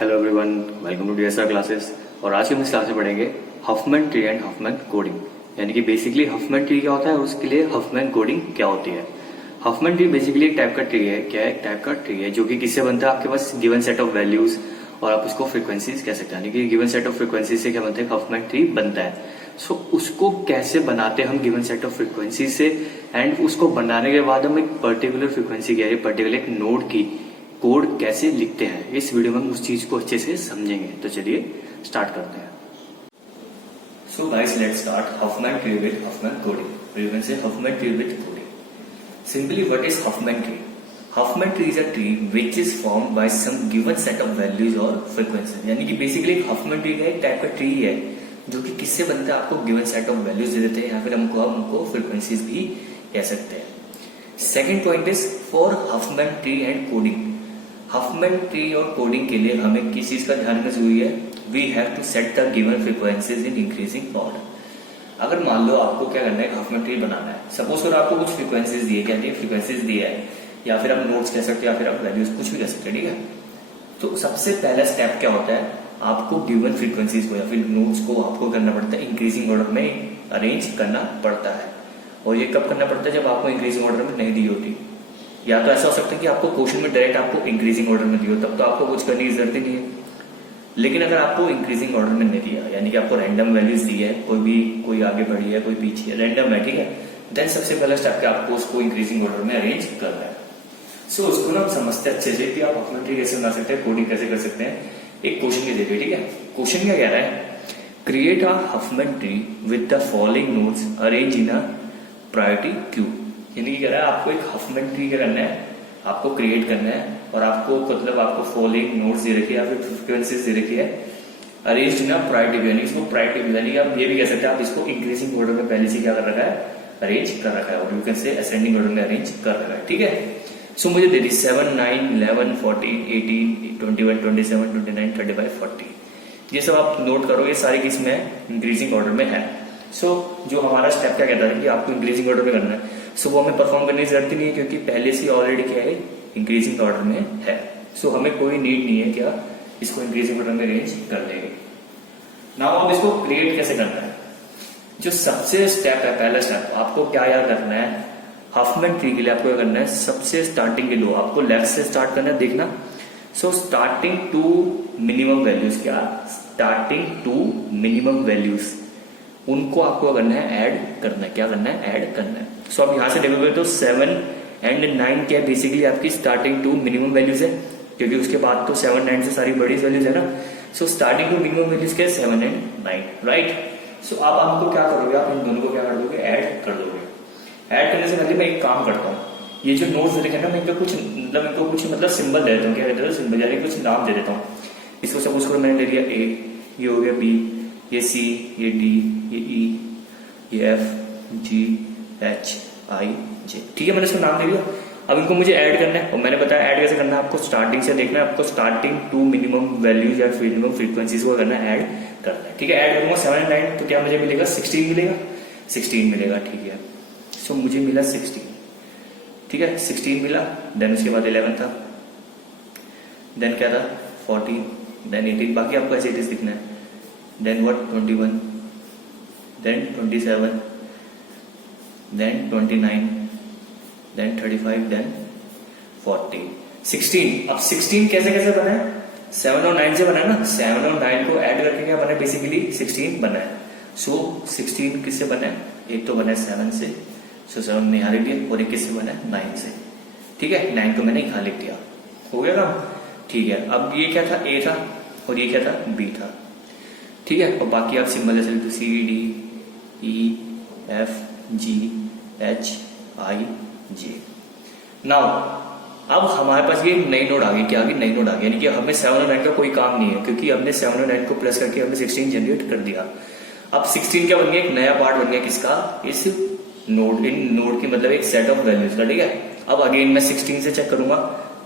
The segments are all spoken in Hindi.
Hello everyone, welcome to DSR classes. और आज हम इस क्लास में पढ़ेंगे Huffman tree and Huffman coding. यानी कि बेसिकली हफमैन ट्री क्या होता है और उसके लिए हफमैन कोडिंग क्या होती है। हफमैन ट्री बेसिकली एक टाइप का ट्री है। क्या है? एक टाइप का ट्री है जो कि किससे बनता है? आपके पास गिवन सेट ऑफ वैल्यूज और आप उसको फ्रीक्वेंसीज कह सकते हैं। यानी कि गिवन सेट ऑफ फ्रीक्वेंसी से क्या बनता है? हफमैन ट्री बनता है। सो उसको कैसे बनाते हैं हम गिवन सेट ऑफ फ्रीक्वेंसी से, एंड उसको बनाने के बाद हम एक पर्टिकुलर फ्रीक्वेंसी क्या है, पर्टिकुलर एक नोड की कोड कैसे लिखते हैं, इस वीडियो में हम उस चीज को अच्छे से समझेंगे। तो चलिए स्टार्ट करते हैं। So guys, let's start Huffman tree with Huffman coding. You can say Huffman tree with coding. Simply what is Huffman tree? Huffman tree is a tree which is formed by some given set of values और फ्रीक्वेंसी। यानी कि बेसिकली एक हफमैन ट्री का एक टाइप का ट्री है जो कि किससे बनता है? आपको गिवन सेट ऑफ वैल्यूज दे देते हैं या फिर हमको फ्रीक्वेंसीज भी कह सकते हैं। Second point is for Huffman tree and coding. Huffman tree और कोडिंग के लिए हमें किस चीज का ध्यान रखना जरूरी है? We have to set the given frequencies in increasing order. अगर मान लो आपको क्या करना है, हफमैन ट्री बनाना है। सपोज अगर आपको कुछ फ्रीक्वेंसीज दिए, क्या फ्रीक्वेंसीज दिया है, या फिर आप नोट्स कह सकते हैं या फिर आप वैल्यूज कुछ भी कह सकते हैं, ठीक है। तो सबसे पहला स्टेप क्या होता है? आपको गिवन फ्रीक्वेंसीज को या फिर नोट्स को आपको करना पड़ता है इंक्रीजिंग ऑर्डर में अरेंज करना पड़ता है। और ये कब करना पड़ता है? जब आपको इंक्रीजिंग ऑर्डर में नहीं दी होती। या तो ऐसा हो सकता है कि आपको क्वेश्चन में डायरेक्ट आपको इंक्रीजिंग ऑर्डर में दियो, तब तो आपको कुछ करने की जरूरत ही नहीं है। लेकिन अगर आपको इंक्रीजिंग ऑर्डर में नहीं दिया, यानी कि आपको रैंडम वैल्यूज दी है, कोई आगे बढ़ी है, कोई पीछे है, रैंडम है, ठीक है, देन सबसे पहला स्टेप क्या आपको उसको इंक्रीजिंग ऑर्डर में अरेंज करना है। सो उसको ना हम समझते हैं अच्छे से कि आप हफमैन ट्री कैसे बना सकते हैं, कोडिंग कैसे कर सकते हैं एक क्वेश्चन के जरिए, ठीक है। क्वेश्चन क्या कह रहा है? Create a Huffman tree with the following nodes arrange in a priority queue. यानी कि कह रहा है आपको एक हफमैन ट्री क्या करना है, आपको क्रिएट करना है और आपको मतलब आपको फॉलोइंग नोड्स दे रखी है या फिर फ्रीक्वेंसीज दे रखी है arranged in a priority queue. यानी इसको प्रायोरिटी, यानी आप ये भी कह सकते हैं आप इसको इंक्रीजिंग ऑर्डर में पहले से क्या कर रखा है, अरेंज कर रखा है, और यू कैन से असेंडिंग ऑर्डर में अरेंज कर रखा है, ठीक है। सो मुझे दे दी 7, 9, 11, 14, 18, 21, 27, 29, 35, 40। ये सब आप नोट करो, ये सारे किसमें इंक्रीजिंग ऑर्डर में है। सो जो हमारा स्टेप क्या कहता है कि आपको इंक्रीजिंग ऑर्डर में करना है। सो वो हमें परफॉर्म करने की जरूरत ही नहीं है क्योंकि पहले से ऑलरेडी क्या है, इंक्रीजिंग ऑर्डर में है। सो हमें कोई नीड नहीं है क्या इसको इंक्रीजिंग ऑर्डर में अरेंज कर देंगे। नाउ अब इसको क्रिएट कैसे करना है? जो सबसे स्टेप है, पहला स्टेप, आपको क्या याद रखना है? हफमैन ट्री के लिए आपको क्या करना है? सबसे स्टार्टिंग के लो आपको लेफ्ट से स्टार्ट करना है, देखना। So starting to minimum values, क्या स्टार्टिंग टू मिनिमम वैल्यूज, उनको आपको करना है ऐड करना है। क्या करना है? ऐड करना है। सो आप यहां से देखोगे तो 7 एंड 9 क्या है, बेसिकली आपकी स्टार्टिंग टू मिनिमम वैल्यूज है, क्योंकि उसके बाद तो 7, 9 से सारी बड़ी वैल्यूज है ना। So starting to minimum values क्या है? 7 एंड 9, राइट। सो अब आपको क्या करोगे? आप इन दोनों को क्या कर दोगे? ऐड कर दोगे। ऐड करने से पहले मैं एक काम करता हूँ, ये जो नोट्स दे रखे हैं ना, मैं इनको कुछ सिंबल दे देता हूँ। क्या कहते हैं? सिंबल, यानी कुछ नाम दे देता हूँ। इसको सपोज करो मैंने ले लिया ए, ये हो गया बी, ये सी, ये डी, ये ई, ये एफ, जी, एच, आई, जे, ठीक है। मैंने इसको नाम दे दिया। अब इनको मुझे ऐड करना है और मैंने बताया ऐड कैसे करना है। आपको स्टार्टिंग से देखना है, आपको स्टार्टिंग टू मिनिमम वैल्यूज या मिनिमम फ्रीक्वेंसीज को करना है, ऐड करना है, ठीक है। ऐड करूंगा 7 एंड 9 तो क्या मुझे मिलेगा? 16 मिलेगा। 16 मिलेगा, ठीक है। सो मुझे मिला 16, ठीक है, 16 मिला। देन उसके बाद 11 था, देन क्या था? 14, देन 18, बाकी आपको ऐसे इट दिखना है। Then what? 21, then 27, then 29, then 35, then 40, 16। अब 16 कैसे कैसे बना है? 7 और 9 से बना है ना। 7 और 9 को ऐड करके क्या बना है? बेसिकली 16 बना है। सो 16 किससे बना है? एक तो बना है 7 से, सो 7 में यहाँ लिख दिया, और एक किससे बना है? 9 से, ठीक है। 9 को मैंने यहाँ लिख दिया, हो गया काम, ठीक है। अब ये क्या था? ए था, और ये क्या था? बी था, ठीक है। और बाकी आप सिंबल जैसे लिखते सी, डी, ई, एफ, जी, एच, आई, जे। नाउ अब हमारे पास ये नई नोड आ गई। क्या आ गई? नई नोड आ गई। यानी कि हमें 7 और 9 का कोई काम नहीं है, क्योंकि हमने 7 और 9 को प्लस करके हमने 16 जनरेट कर दिया। अब 16 क्या बन गया? एक नया पार्ट बन गया किसका? इस नोड, इन नोड की मतलब एक सेट ऑफ वैल्यूज का, ठीक है। अब अगेन मैं 16 से चेक करूंगा,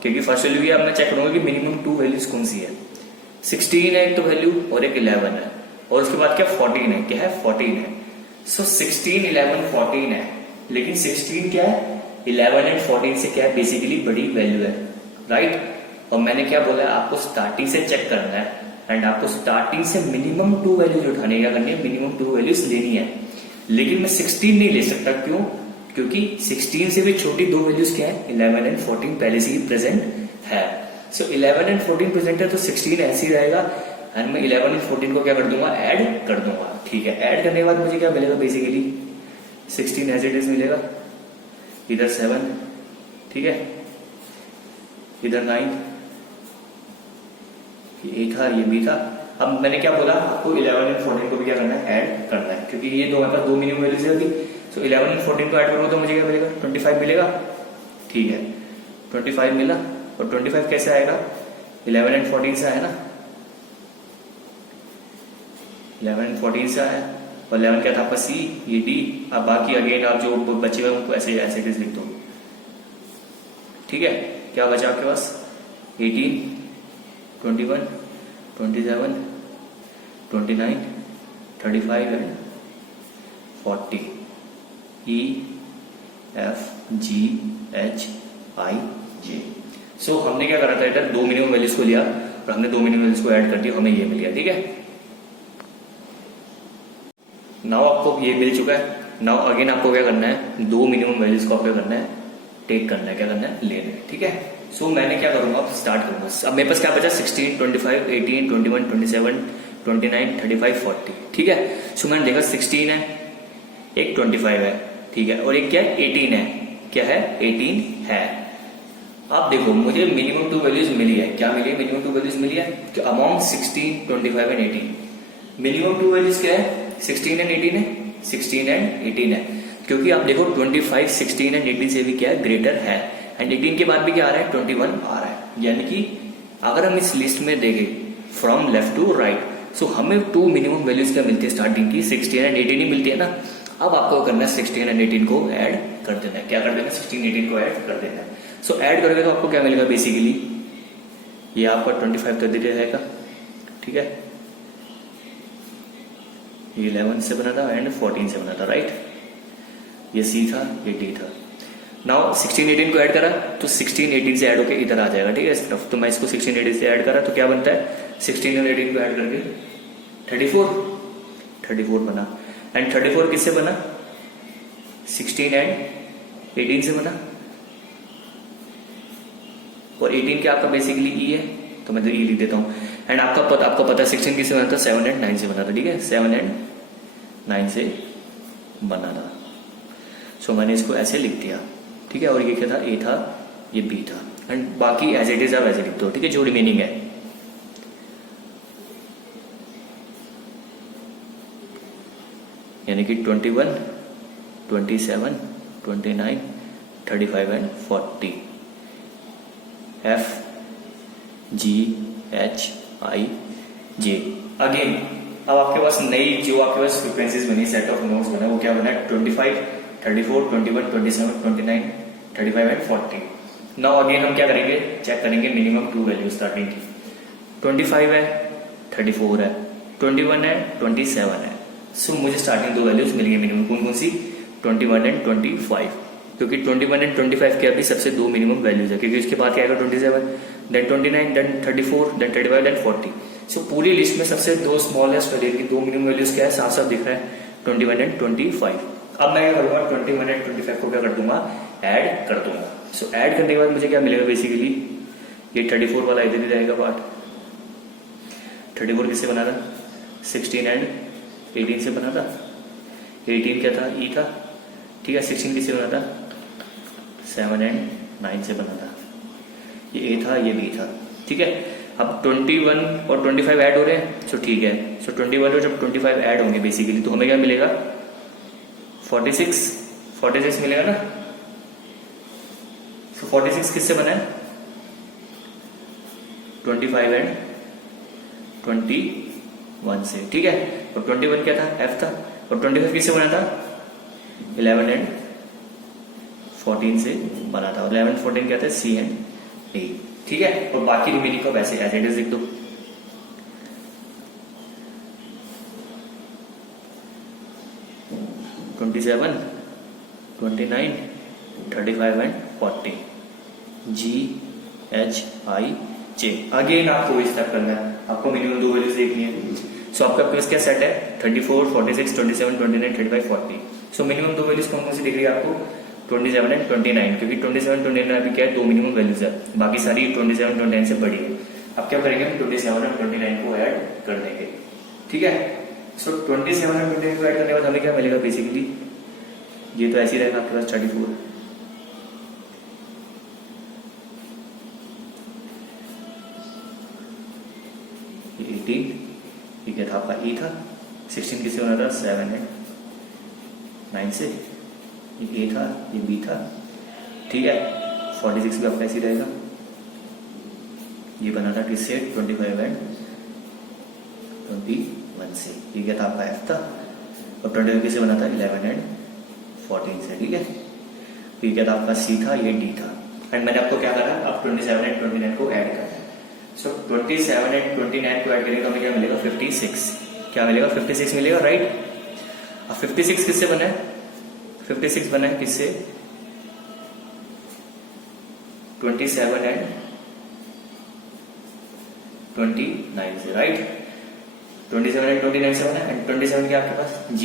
क्योंकि फर्स्ट वैल्यू अब मैं चेक करूंगा कि मिनिमम 2 वैल्यूज कौन सी है। 16 है एक तो वैल्यू, और एक 11 है, और उसके बाद क्या? 14 है। क्या है? 14 है। सो 16, 11, 14 है, लेकिन 16 क्या है? 11 एंड 14 से क्या है? बेसिकली बड़ी वैल्यू है, राइट। और मैंने क्या बोला है, आपको स्टार्टिंग से चेक करना है एंड आपको स्टार्टिंग से मिनिमम 2 वैल्यूज उठाने क्या करनी है, मिनिमम 2 वैल्यूज लेनी है। लेकिन मैं 16 नहीं ले सकता, क्यों? क्योंकि 16 से भी छोटी 2 वैल्यूज क्या है, 11 एंड 14 पहले से ही प्रेजेंट है। सो 11 एंड 14 प्रेजेंट है तो 16 ऐसे ही रहेगा एंड मैं 11 एंड 14 को क्या कर दूंगा, ऐड कर दूंगा। ठीक है, ऐड करने के बाद मुझे क्या मिलेगा, बेसिकली 16 एज इट इज मिलेगा, इधर 7, ठीक है, इधर 9, ये था, ये भी था। अब मैंने क्या बोला आपको, 11 एंड 14 को भी क्या करना है, ऐड करना है, क्योंकि ये दो मतलब 2 मिनिमम वैल्यूज होगी। सो 11 एंड 14 को ऐड करूंगा तो मुझे क्या मिलेगा, 25 मिलेगा। ठीक है, 25 मिला। और 25 कैसे आएगा, 11 एंड 14 से आया ना, 11 एंड 14 से आया। और 11 क्या था आपका, सी, ये डी। अब बाकी अगेन आप जो बचे हुए उनको ऐसे ऐसे लिख दो। ठीक है, क्या बचा आपके पास, 18, 21, 27, 29, 35 and 40, E, F, G, H, I, J। सो हमने क्या करा था, इधर 2 मिनिमम वैल्यूज को लिया और हमने 2 मिनिमम वैल्यूज को ऐड कर दिया, हमें ये मिल गया। ठीक है, नाउ आपको ये मिल चुका है। नाउ अगेन आपको क्या करना है, 2 मिनिमम वैल्यूज को आपको क्या करना है, टेक करना है, क्या करना है, लेना है। ठीक है, सो मैंने क्या करूंगा, अब स्टार्ट करूंगा। अब मेरे पास क्या बचा, 16, 25, 18, 21, 27, 29, 35, 40। ठीक है, सो मैंने देखा 16 है, एक 25 है, ठीक है, और एक क्या है, 18 है। क्या है, 18 है। अब देखो मुझे मिनिमम 2 वैल्यूज मिली है, क्या मिली है, मिनिमम 2 वैल्यूज मिली है कि अमॉन्ग 16, 25 एंड 18। मिनिमम 2 वैल्यूज क्या है, 16 एंड 18 है, 16 एंड 18 है, क्योंकि आप देखो 25 16 एंड 18 से भी क्या है, ग्रेटर है, एंड 18 के बाद भी क्या आ रहा है, 21 आ रहा है। यानी कि अगर हम इस लिस्ट में देखें फ्रॉम लेफ्ट टू राइट, सो हमें 2 मिनिमम वैल्यूज क्या मिलती है स्टार्टिंग की, 16 एंड 18 ही मिलती है ना। अब आपको करना है 16 एंड 18 को ऐड कर देना है। क्या कर देना है, 16 18 को ऐड कर देना है। सो ऐड करोगे तो आपको क्या मिलेगा, बेसिकली ये आपका 25 कर दिया जाएगा। ठीक है, ये 11 से बना था एंड 14 से बना था, राइट। ये सी था, ये डी था। नाउ 16 18 को ऐड करा तो 16 18 से ऐड होके इधर आ जाएगा। ठीक है, इस तरफ तो मैं इसको 16 18 से ऐड करा तो क्या बनता है, 16 और 18 को ऐड करके 34 बना। एंड 34 किससे बना, 16 एंड 18 से बना। और 18 क्या आपका बेसिकली ई है, तो मैं तो ई लिख देता हूं। एंड आपको पता 16 किससे बना था, 7 एंड 9 से बना था। ठीक है, 7 एंड 9 से बना था। सो मैंने इसको ऐसे लिख दिया। ठीक है, और ये क्या था, ए था, ये बी था, एंड बाकी एज इट इज आप ऐसे लिख दो। ठीक है, जो रिमेनिंग है, यानी कि 21, 27, 29, 35 and 40, F G H I J. Again अब आपके पास नई जो आपके पास फ्रीक्वेंसीज बनी, सेट ऑफ नोड्स बना, वो क्या बना, 25, 34, 21, 27, 29, 35 एंड 40। नाउ अगेन हम क्या करेंगे, चेक करेंगे मिनिमम 2 वैल्यू स्टार्टिंग की। 25 है, 34 है, 21 है, 27 है। सो मुझे स्टार्टिंग 2 वैल्यूज मिल गई मिनिमम, कौन कौन सी, 21 एंड 25, क्योंकि 21 एंड 25 के अभी सबसे 2 मिनिमम वैल्यूज है, क्योंकि उसके बाद क्या आएगा 27, देन 29, देन 34, देन 35, देन 40। सो पूरी लिस्ट में सबसे 2 स्मॉलेस्ट वैल्यू की 2 मिनिमम वैल्यूज क्या है, साफ साफ दिख रहा है, 21 एंड 25। अब मैं क्या करूंगा, 21 एंड 25 को क्या कर दूंगा, ऐड कर दूंगा। सो ऐड करने के बाद मुझे क्या मिलेगा, बेसिकली ये 34 वाला इधर ही रहेगा पार्ट। 34 किससे बना था, 16 एंड 18 से बना था। 18 क्या था, ई था। ठीक है, 16 किससे बना था, 7 एंड 9 से बना था। ये ए था, ये बी था। ठीक है, अब 21 और 25 ऐड हो रहे हैं, सो ठीक है। सो 21 और जब 25 ऐड होंगे बेसिकली, तो हमें क्या मिलेगा, 46 मिलेगा ना। सो 46 किससे बना है, 25 एंड 21 से। ठीक है, और 21 क्या था, एफ था, और 25 किससे बना था, 11 एंड 14 से बना था। 11 14 क्या था, सी एंड ए। ठीक है, और बाकी रिमेनिंग को वैसे एज इट इज लिख दो। (27, 29, 35 and 40, G H I J. Again आपको इस टाइप करना है, आपको मिनिमम 2 वैल्यूज देखनी है। सो आपका प्लस क्या सेट है 34, 46, 27, 29, 35, 40। सो मिनिमम 2 वैल्यूज कौन कौन सी दिख रही है आपको 27 एंड 29, क्योंकि 27, 29 अभी क्या है 2 मिनिमम वैल्यूज है, बाकी सारी 27, 29 से बड़ी है। अब क्या करेंगे हम 27 और 29 को ऐड कर देंगे, ठीक है। सो 27 और 29 को ऐड करने के बाद हमें क्या मिलेगा बेसिकली, ये तो ऐसे ही रहेगा आपके पास 34, ये 18, ये क्या था आपका E था, 16 किससे बना था 7 एंड 9 से, ये A था, ये B था, ठीक है। 46 भी आपका ऐसे ही रहेगा, ये बना था किससे 25 एंड 21 से, ये क्या था आपका F था, और 25 किससे बना था 11 एंड 14 से, ठीक है। ये क्या था आपका C था, ये D था, एंड मैंने आपको क्या करा अब 27 एंड 29 को ऐड करना है। सो 27 एंड 29 को ऐड करेंगे तो हमें क्या मिलेगा 56, क्या मिलेगा 56 मिलेगा, राइट। अब 56 किससे बना है, 56 बना है किससे 27 एंड 29 से, राइट। 27 एंड 29 से बना है, एंड 27 क्या आपके पास G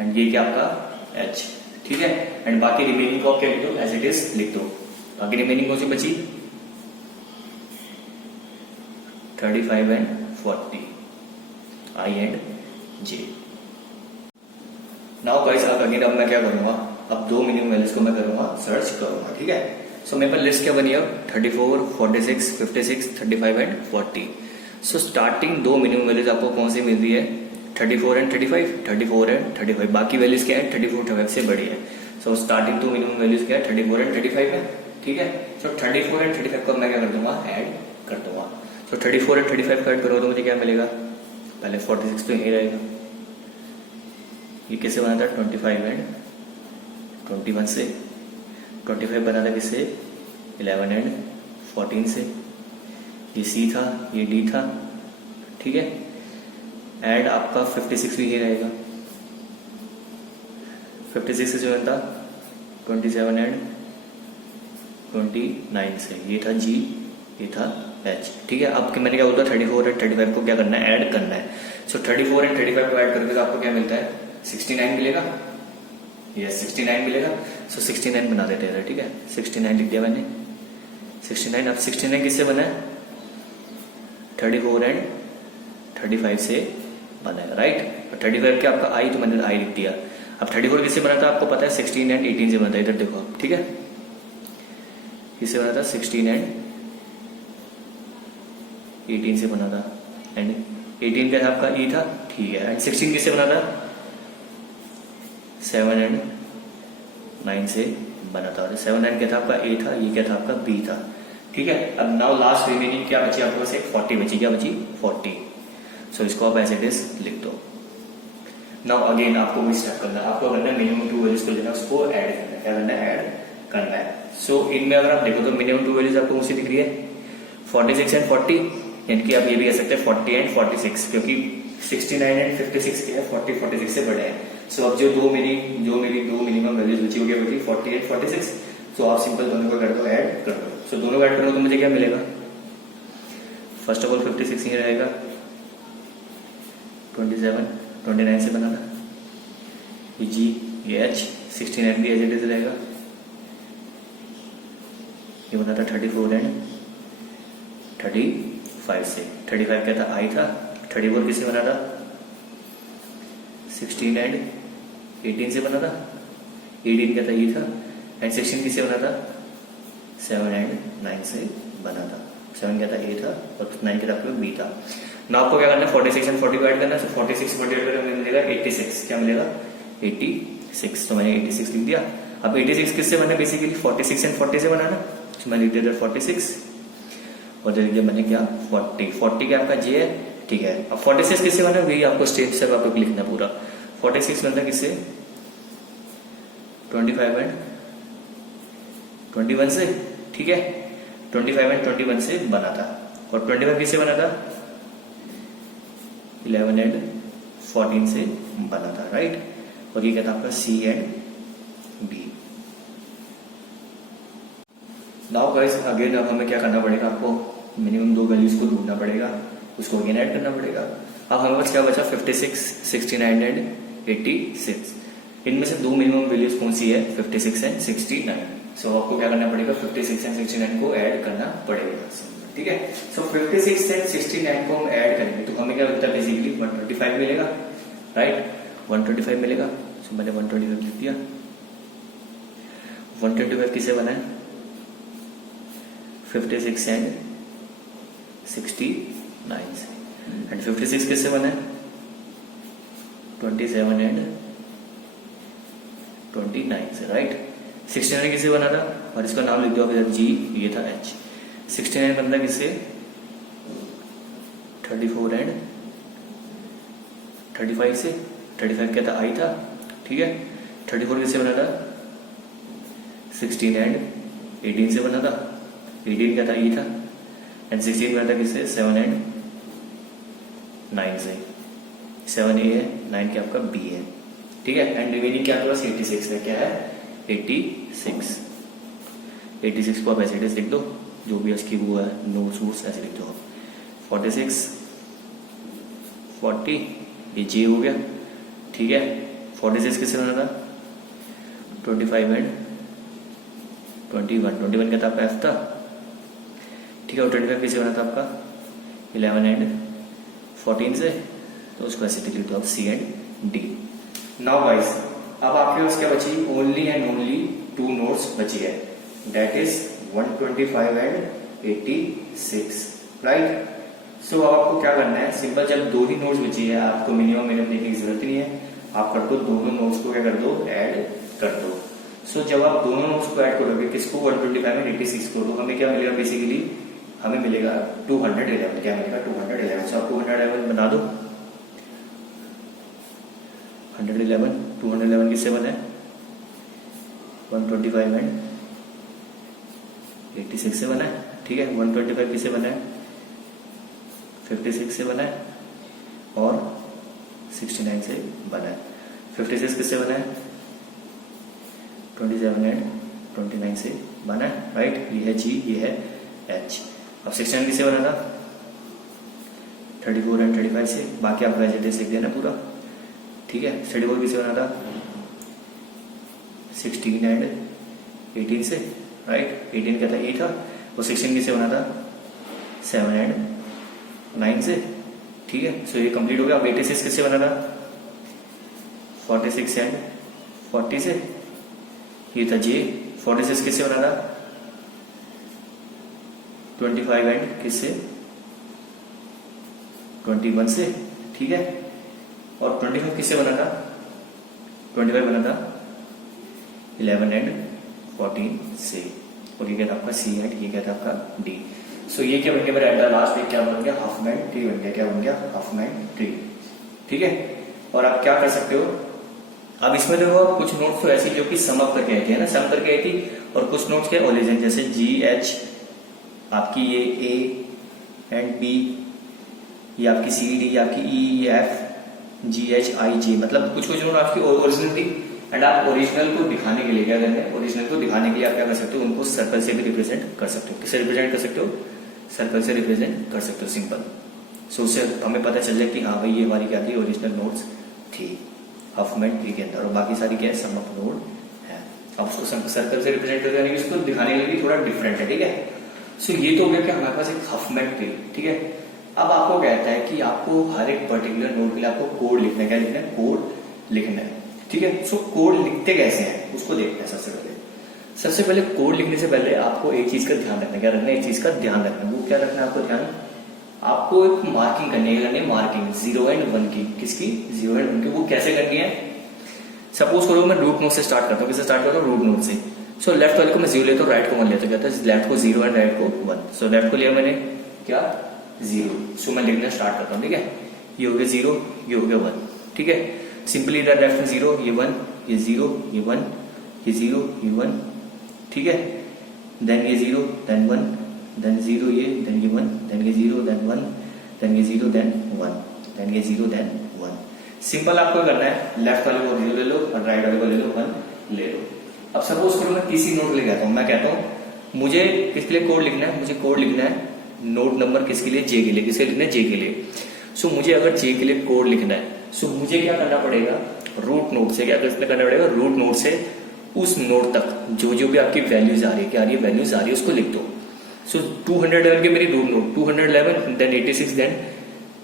एंड ये क्या आपका H, ठीक है। एंड बाकी रिमेनिंग को आप क्या लिख दो एज इट इज लिख दो। बाकी रिमेनिंग कौन सी बची 35 and 40, I and J। Now guys again अब मैं क्या करूंगा, अब 2 मिनिमम वैल्यूज को मैं करूंगा सर्च करूंगा, ठीक है। सो मेरे पास लिस्ट क्या बनी है 34, 46, 56, 35 and 40। So starting 2 minimum values आपको कौन सी मिल रही है 34 एंड 35, 34 एंड 35, बाकी वैल्यूज क्या है 34, 35 से बड़ी है। सो स्टार्टिंग 2 मिनिमम वैल्यूज क्या है 34 एंड 35 है, ठीक है। सो 34 एंड 35 को मैं क्या कर दूंगा ऐड कर दूंगा। सो 34 एंड 35 को ऐड करो तो मुझे क्या मिलेगा, पहले 46 तो यही रहेगा, ये किससे बना था 25 एंड 21 से, 25 बना था किससे 11 एंड 14 से, ये C था, ये D था, ठीक है। एंड आपका 56 भी यही रहेगा, 56 से जो बनता 27 एंड 29 से, ये था G, ये था H, ठीक है। अब मैंने क्या बोला 34 एंड 35 को क्या करना है ऐड करना है। सो 34 एंड 35 को ऐड करके तो आपको क्या मिलता है 69 मिलेगा, यस 69 मिलेगा। सो 69 बना देते हैं, ठीक है। 69 लिख दिया मैंने 69। अब 69 किससे बना है 34 एंड 35 से बना है, राइट। और 35 के आपका I तो मैंने I लिख दिया। अब 34 किससे बना था आपको पता है 16 एंड 18 से बना था, इधर देखो आप, ठीक है। किससे बना था 16 एंड 18 से बना था, एंड 18 का आपका E था, ठीक है। एंड 16 किससे बना था 7 एंड 9 से बना था, 7 एंड क्या था आपका A था, ये क्या था आपका B था, ठीक है। अब नाउ लास्ट रिमेनिंग क्या बची आपके पास एक 40 बची, क्या बची 40। सो इसको आप एज इट इज लिख दो। नाउ अगेन आपको भी स्टेप करना है, आपको करना है मिनिमम 2 वैल्यूज को लेना, उसको ऐड करना है, क्या करना है ऐड करना है। सो इनमें अगर आप देखो तो मिनिमम 2 वैल्यूज आपको मुझसे दिख रही है 46 एंड 40, यानी कि आप ये भी कह सकते हैं 40 एंड 46, क्योंकि 69 एंड 56 के है 40, 46 से बड़े हैं। सो अब जो मेरी 2 मिनिमम वैल्यूज बची होगी बची 40 एंड 46। सो आप सिंपल दोनों को कर दो ऐड कर दो। सो दोनों को ऐड करो तो मुझे क्या मिलेगा, फर्स्ट ऑफ ऑल 56 ही रहेगा, 27 29 से बनाना, ये G ये H 69 भी एज इट इज रहेगा, ये बना था 34 एंड 35 से, 35 क्या था I था, 34 किससे बना था 16 एंड 18 से बना था, 18 क्या था ये था, एंड 16 किससे बना था 7 एंड 9 से बना था, 7 क्या था A था और 9 क्या था आपको B था। ना आपको क्या करना है 46 एंड 40 को ऐड करना है। 46 40 ऐड करके मिलेगा 86, क्या मिलेगा 86, तो मैंने 86 लिख दिया। अब 86 किससे बना बेसिकली 46 एंड 40 से बना ना, तो मैं लिख दिया 46 और लिख दिया मैंने क्या 40 क्या आपका J है, ठीक है। अब 46 किससे बना वही आपको स्टेप से आपको लिखना पूरा। 46 बनता किससे 25 एंड 21 से, ठीक है। 25 एंड 21 से बना था, और 25 किससे बना था 11 एंड 14 से बना था, राइट। और ये क्या था आपका C and B। Now guys again अब हमें क्या करना पड़ेगा, आपको मिनिमम 2 वैल्यूज को ढूंढना पड़ेगा, उसको अगेन ऐड करना पड़ेगा। अब हमारे पास क्या बचा 56, 69 एंड 86। इनमें से 2 मिनिमम वैल्यूज कौन सी है 56 एंड 69। सो आपको क्या करना पड़ेगा 56 एंड 69 को ऐड करना पड़ेगा, ठीक है। सो 56 एंड 69 को हम ऐड करेंगे तो हमें क्या मिलता है बेसिकली 125 मिलेगा, राइट 125 मिलेगा। सो मैंने 125 लिख दिया। 125 किसे बना है 56 एंड 69 से, एंड 56 किससे बना है 27 एंड 29 से, राइट। 69 किससे बना था और इसका नाम लिख दो आप जी, ये था एच। 69 बनता है किससे 34 एंड 35 से, 35 क्या था आई था, ठीक है। 34 किससे बना था 16 एंड 18 से बना था, 18 क्या था ई था, एंड 16 बना था किससे 7 एंड 9 से। 7 ए है, 9 क्या आपका बी है, ठीक है। एंड रिमेनिंग क्या आपके पास 86 है, क्या है 86। 86 को आप ऐसे लिख दो, जो भी इसकी वो है नोट्स वोट्स ऐसे लिख दो आप। 46 40 ये जे हो गया, ठीक है। 46 किससे बना था 25 एंड 21, 21 क्या था आपका एफ था, ठीक है। और 25 किससे बना था आपका 11 एंड 14 से, तो उसको ऐसे लिख दो आप सी एंड डी। नाउ गाइस अब आपके पास क्या बची ओनली एंड ओनली 2 नोट्स बची है, दैट इज 125 एंड 86, राइट। सो अब आपको क्या करना है सिंपल, जब 2 ही नोट्स बची है आपको मिनिमम देखने की जरूरत नहीं है, आप कर दो दोनों नोट्स को क्या कर दो ऐड कर दो। सो जब आप दोनों नोट्स को ऐड करोगे किसको 125 एंड 86 को, तो हमें क्या मिलेगा बेसिकली हमें मिलेगा 211, क्या मिलेगा 211। सो आप 211 बना दो, 111 211 किससे बना है 125 एंड 86 से बना है, ठीक है। 125 किससे बना है 56 से बना है और 69 से बना है। 56 किससे बना है 27 एंड 29 से बना है, राइट। ये है जी, ये है एच। अब 69 किससे बना था 34 एंड 35 से, बाकी आप वैसे लिख देना पूरा, ठीक है। 34 किससे बना था 16 एंड 18 से, राइट। 18 क्या था ए था, और 16 किससे बना था 7 एंड 9 से, ठीक है। सो ये कंप्लीट हो गया। अब 86 किससे बना था 46 एंड 40 से, ये था जे। 46 किससे बना था 25 एंड किससे 21 से, ठीक है। और 25 किससे बना था 25 बना था 11 एंड 14 से, और ये क्या था आपका सी एंड ये क्या था आपका डी। सो ये क्या बन गया मेरा एट लास्ट में क्या बन गया हाफमैन ट्री बन गया, क्या बन गया हाफमैन ट्री, ठीक है। और आप क्या कर सकते हो, अब इसमें देखो कुछ नोट्स तो ऐसी जो कि सम अप करके आई थी, है ना, सम करके आई थी, और कुछ नोट्स के ओरिजिन जैसे जी एच आपकी ये ए एंड बी, ये आपकी सी डी, आपकी E F G H I जे, मतलब कुछ कुछ नोट आपकी ओरिजिनल थी। एंड आप ओरिजिनल को दिखाने के लिए क्या करेंगे, ओरिजिनल को दिखाने के लिए आप क्या कर सकते हो उनको सर्कल से भी रिप्रेजेंट कर सकते हो। किससे रिप्रेजेंट कर सकते हो सर्कल से रिप्रेजेंट कर सकते हो, सिंपल। सो उससे हमें पता चल जाए कि हाँ भाई ये हमारी क्या थी ओरिजिनल नोट्स थी हाफमैन ट्री के अंदर, और बाकी सारी क्या है सम अप नोड है। अब उसको सर्कल से रिप्रेजेंट कर देंगे, उसको दिखाने के लिए भी थोड़ा डिफरेंट है, ठीक है। सो ये तो हो गया कि हमारे पास एक हाफमैन ट्री, ठीक है। अब आपको कहता है कि आपको हर एक पर्टिकुलर नोड के लिए आपको कोड लिखना है, क्या लिखना है कोड लिखना है, ठीक है। सो कोड लिखते कैसे हैं उसको देखते हैं। सबसे पहले कोड लिखने से पहले आपको एक चीज का ध्यान रखना है, क्या रखना है एक चीज का ध्यान रखना है, वो क्या रखना है आपको ध्यान, आपको एक मार्किंग करनी है, मार्किंग 0 एंड 1 की, किसकी 0 एंड 1 की। वो कैसे करनी है, सपोज करो मैं रूट नोड से स्टार्ट करता हूँ, किससे स्टार्ट करता हूँ रूट नोड से। सो लेफ्ट वाले को मैं 0 लेता हूँ, राइट को 1 लेता हूँ, क्या था लेफ्ट को 0 एंड राइट को 1। सो लेफ्ट को लिया मैंने क्या 0, सो मैं लिखना स्टार्ट करता हूँ, ठीक है। ये हो गया 0, ये हो गया 1, ठीक है। सिंपली इधर लेफ्ट में 0, ये 1, ये 0, ये 1, ये 0, ये 1, ठीक है। देन ये 0, देन 1, देन 0 ये, देन ये 1, देन ये 0, देन 1, देन ये 0, देन 1, देन ये 0, देन 1। सिंपल आपको करना है, लेफ्ट वाले को 0 ले लो और राइट वाले को ले लो 1 ले लो। अब सपोज करो मैं किसी नोट ले जाता हूँ, मैं कहता हूँ मुझे किसके लिए कोड लिखना है, मुझे कोड लिखना है नोड नंबर किसके लिए, जे के लिए, किसके लिखना है, जे के लिए। सो मुझे अगर जे के लिए कोड लिखना है, सो मुझे क्या करना पड़ेगा, रूट नोड से क्या करना पड़ेगा, रूट नोड से उस नोड तक जो जो भी आपकी वैल्यूज आ रही है, क्या आ रही है, वैल्यूज आ रही है, उसको लिख दो। सो 211 के मेरी रूट नोड 211 देन 86 देन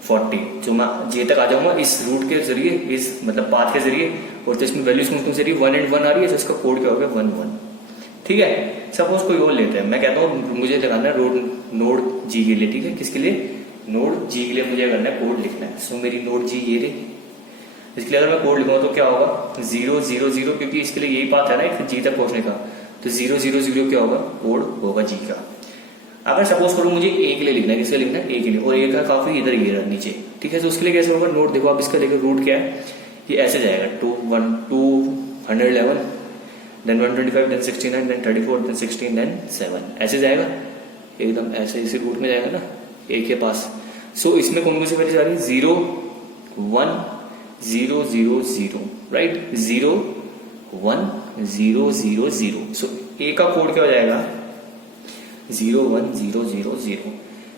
40, जो मैं जे तक आ जाऊंगा इस रूट के जरिए, इस मतलब पाथ के जरिए, और तो इसमें वैल्यूज कौन कौन सी 1 and 1 आ रही है, तो इसका कोड क्या होगा 1 1। ठीक है, सपोज कोई और लेते हैं, मैं कहता हूँ मुझे लगाना है नोड जी के लिए, ठीक है, किसके लिए, नोड जी के लिए मुझे करना है, कोड लिखना है। सो मेरी नोड जी ये रही, इसके लिए अगर मैं कोड लिखूंगा तो क्या होगा 0 0 0, क्योंकि इसके लिए यही पाथ है ना एक जी तक पहुंचने का, तो 0 0 0 क्या होगा, कोड होगा जी का। अगर सपोज करो मुझे ए के लिए लिखना है, किसके लिए लिखना है, ए के लिए, और ए का काफी इधर गिरा नीचे, ठीक है, तो उसके लिए कैसे होगा, नोट देखो आप, इसका लेकर रूट क्या है, ये ऐसे जाएगा 211 then 125 then 69 then 34 then 16 then 7, ऐसे जाएगा एकदम ऐसे इसी रूट में जाएगा ना ए के पास। सो इसमें कौन कौन सी वैल्यूज आ रही है, 0 1 0 0 0, राइट, 0 1 0 0 0। सो ए का कोड क्या हो जाएगा 0 1 0 0 0।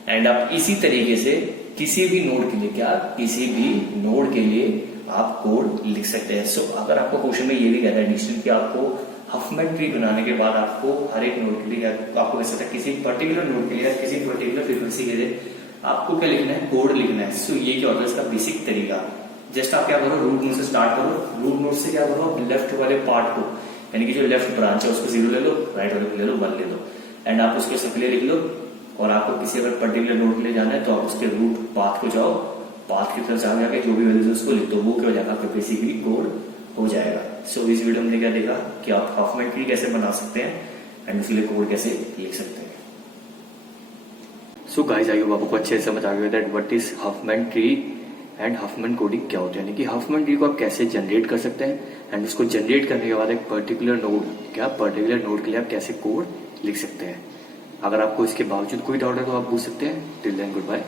एंड आप इसी तरीके से किसी भी नोड के लिए, क्या किसी भी नोड के लिए आप कोड लिख सकते हैं। सो अगर आपको क्वेश्चन में ये भी कहता है एडिशन कि आपको हफमैन ट्री बनाने के बाद आपको हर एक नोड के लिए, आपको ऐसा था किसी पर्टिकुलर नोड के लिए, किसी पर्टिकुलर फ्रीक्वेंसी के लिए आपको क्या लिखना है, कोड लिखना है। सो ये क्या होता है इसका बेसिक तरीका, जस्ट आप क्या करो, रूट नोड से स्टार्ट करो, रूट नोड से क्या करो, लेफ्ट वाले पार्ट को, यानी कि जो लेफ्ट ब्रांच है उसको 0 ले लो, राइट वाले को ले लो 1 ले लो, एंड आप उसके सबके लिए लिख लो। और आपको किसी अगर पर्टिकुलर नोड के लिए जाना है तो आप उसके रूट पाथ को जाओ, पाथ की तरफ जाके जो भी वैल्यूज उसको लिख दो, वो क्या हो जाएगा आपका बेसिकली कोड हो जाएगा। सो इस वीडियो में क्या देखा कि आप हफमैन ट्री कैसे बना सकते हैं एंड उसके लिए कोड कैसे लिख सकते हैं। सो गाइस आई होप आपको अच्छे से समझ आ गया that what is Huffman tree and Huffman coding क्या होता है, यानी कि हफमैन ट्री को आप कैसे जनरेट कर सकते हैं, एंड उसको जनरेट करने के बाद एक पर्टिकुलर नोड के लिए आप कैसे कोड लिख सकते हैं। अगर आपको इसके बावजूद कोई डाउट है तो आप पूछ सकते हैं। Till then good bye.